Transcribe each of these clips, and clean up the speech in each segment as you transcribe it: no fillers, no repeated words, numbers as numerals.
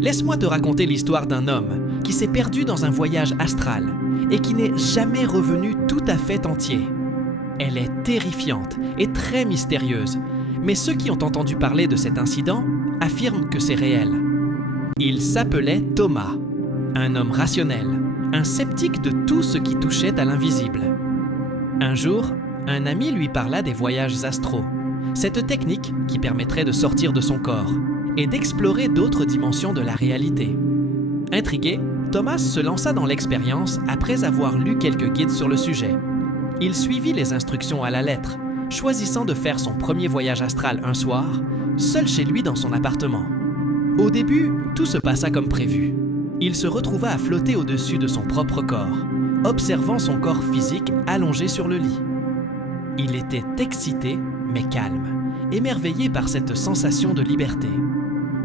Laisse-moi te raconter l'histoire d'un homme qui s'est perdu dans un voyage astral et qui n'est jamais revenu tout à fait entier. Elle est terrifiante et très mystérieuse, mais ceux qui ont entendu parler de cet incident affirment que c'est réel. Il s'appelait Thomas, un homme rationnel, un sceptique de tout ce qui touchait à l'invisible. Un jour, un ami lui parla des voyages astraux, cette technique qui permettrait de sortir de son corps et d'explorer d'autres dimensions de la réalité. Intrigué, Thomas se lança dans l'expérience après avoir lu quelques guides sur le sujet. Il suivit les instructions à la lettre, choisissant de faire son premier voyage astral un soir, seul chez lui dans son appartement. Au début, tout se passa comme prévu. Il se retrouva à flotter au-dessus de son propre corps, observant son corps physique allongé sur le lit. Il était excité, mais calme, émerveillé par cette sensation de liberté.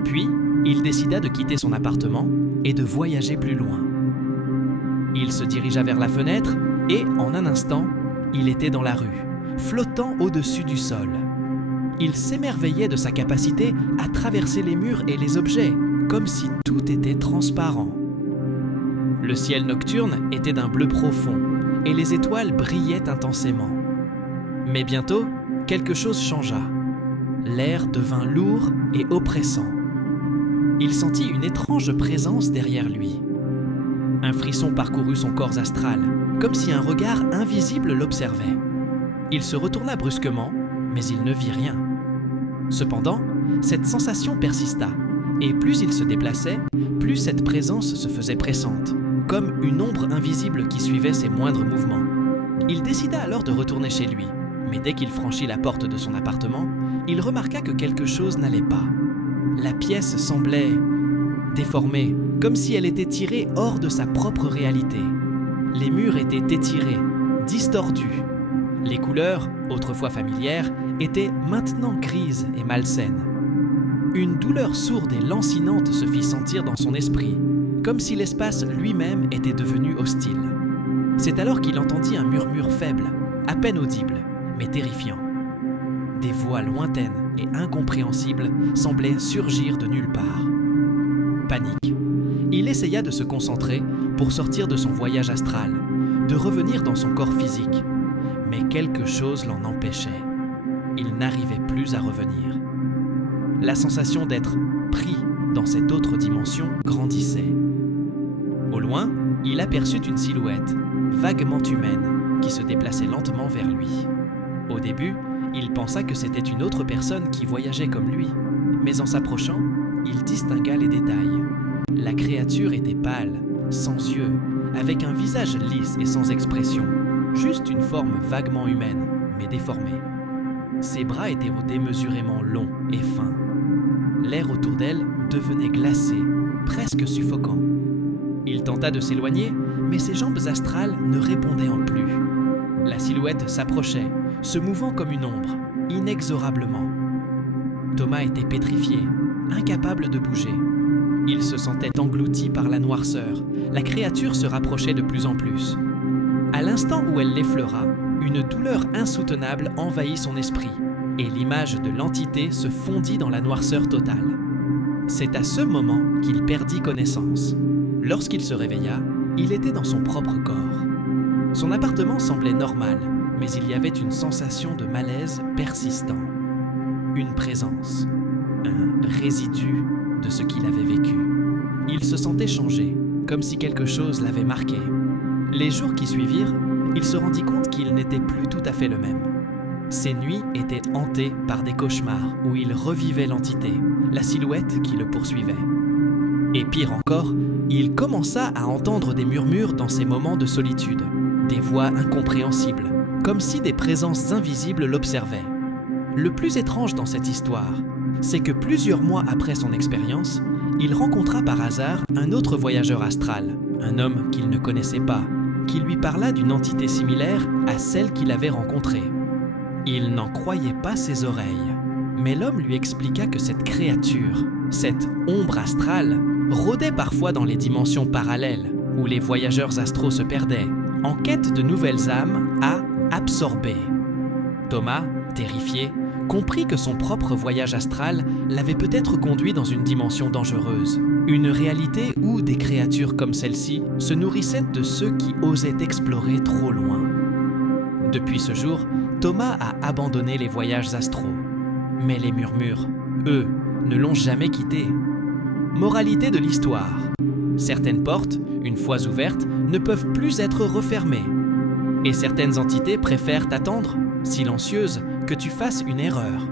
Puis, il décida de quitter son appartement et de voyager plus loin. Il se dirigea vers la fenêtre et, en un instant, il était dans la rue, flottant au-dessus du sol. Il s'émerveillait de sa capacité à traverser les murs et les objets, comme si tout était transparent. Le ciel nocturne était d'un bleu profond et les étoiles brillaient intensément. Mais bientôt, quelque chose changea. L'air devint lourd et oppressant. Il sentit une étrange présence derrière lui. Un frisson parcourut son corps astral, comme si un regard invisible l'observait. Il se retourna brusquement, mais il ne vit rien. Cependant, cette sensation persista, et plus il se déplaçait, plus cette présence se faisait pressante, comme une ombre invisible qui suivait ses moindres mouvements. Il décida alors de retourner chez lui, mais dès qu'il franchit la porte de son appartement, il remarqua que quelque chose n'allait pas. La pièce semblait déformée, comme si elle était tirée hors de sa propre réalité. Les murs étaient étirés, distordus. Les couleurs, autrefois familières, étaient maintenant grises et malsaines. Une douleur sourde et lancinante se fit sentir dans son esprit, comme si l'espace lui-même était devenu hostile. C'est alors qu'il entendit un murmure faible, à peine audible, mais terrifiant. Des voix lointaines et incompréhensibles semblaient surgir de nulle part. Panique. Il essaya de se concentrer pour sortir de son voyage astral, de revenir dans son corps physique. Mais quelque chose l'en empêchait. Il n'arrivait plus à revenir. La sensation d'être pris dans cette autre dimension grandissait. Au loin, il aperçut une silhouette, vaguement humaine, qui se déplaçait lentement vers lui. Au début, il pensa que c'était une autre personne qui voyageait comme lui, mais en s'approchant, il distingua les détails. La créature était pâle, sans yeux, avec un visage lisse et sans expression, juste une forme vaguement humaine, mais déformée. Ses bras étaient démesurément longs et fins. L'air autour d'elle devenait glacé, presque suffocant. Il tenta de s'éloigner, mais ses jambes astrales ne répondaient en plus. La silhouette s'approchait, se mouvant comme une ombre, inexorablement. Thomas était pétrifié, incapable de bouger. Il se sentait englouti par la noirceur. La créature se rapprochait de plus en plus. À l'instant où elle l'effleura, une douleur insoutenable envahit son esprit, et l'image de l'entité se fondit dans la noirceur totale. C'est à ce moment qu'il perdit connaissance. Lorsqu'il se réveilla, il était dans son propre corps. Son appartement semblait normal, mais il y avait une sensation de malaise persistant. Une présence, un résidu de ce qu'il avait vécu. Il se sentait changé, comme si quelque chose l'avait marqué. Les jours qui suivirent, il se rendit compte qu'il n'était plus tout à fait le même. Ses nuits étaient hantées par des cauchemars où il revivait l'entité, la silhouette qui le poursuivait. Et pire encore, il commença à entendre des murmures dans ses moments de solitude, des voix incompréhensibles, comme si des présences invisibles l'observaient. Le plus étrange dans cette histoire, c'est que plusieurs mois après son expérience, il rencontra par hasard un autre voyageur astral, un homme qu'il ne connaissait pas, qui lui parla d'une entité similaire à celle qu'il avait rencontrée. Il n'en croyait pas ses oreilles, mais l'homme lui expliqua que cette créature, cette ombre astrale, rôdait parfois dans les dimensions parallèles, où les voyageurs astraux se perdaient, en quête de nouvelles âmes à absorber. Thomas, terrifié, comprit que son propre voyage astral l'avait peut-être conduit dans une dimension dangereuse. Une réalité où des créatures comme celle-ci se nourrissaient de ceux qui osaient explorer trop loin. Depuis ce jour, Thomas a abandonné les voyages astraux. Mais les murmures, eux, ne l'ont jamais quitté. Moralité de l'histoire. Certaines portes, une fois ouvertes, ne peuvent plus être refermées. Et certaines entités préfèrent t'attendre, silencieuses, que tu fasses une erreur.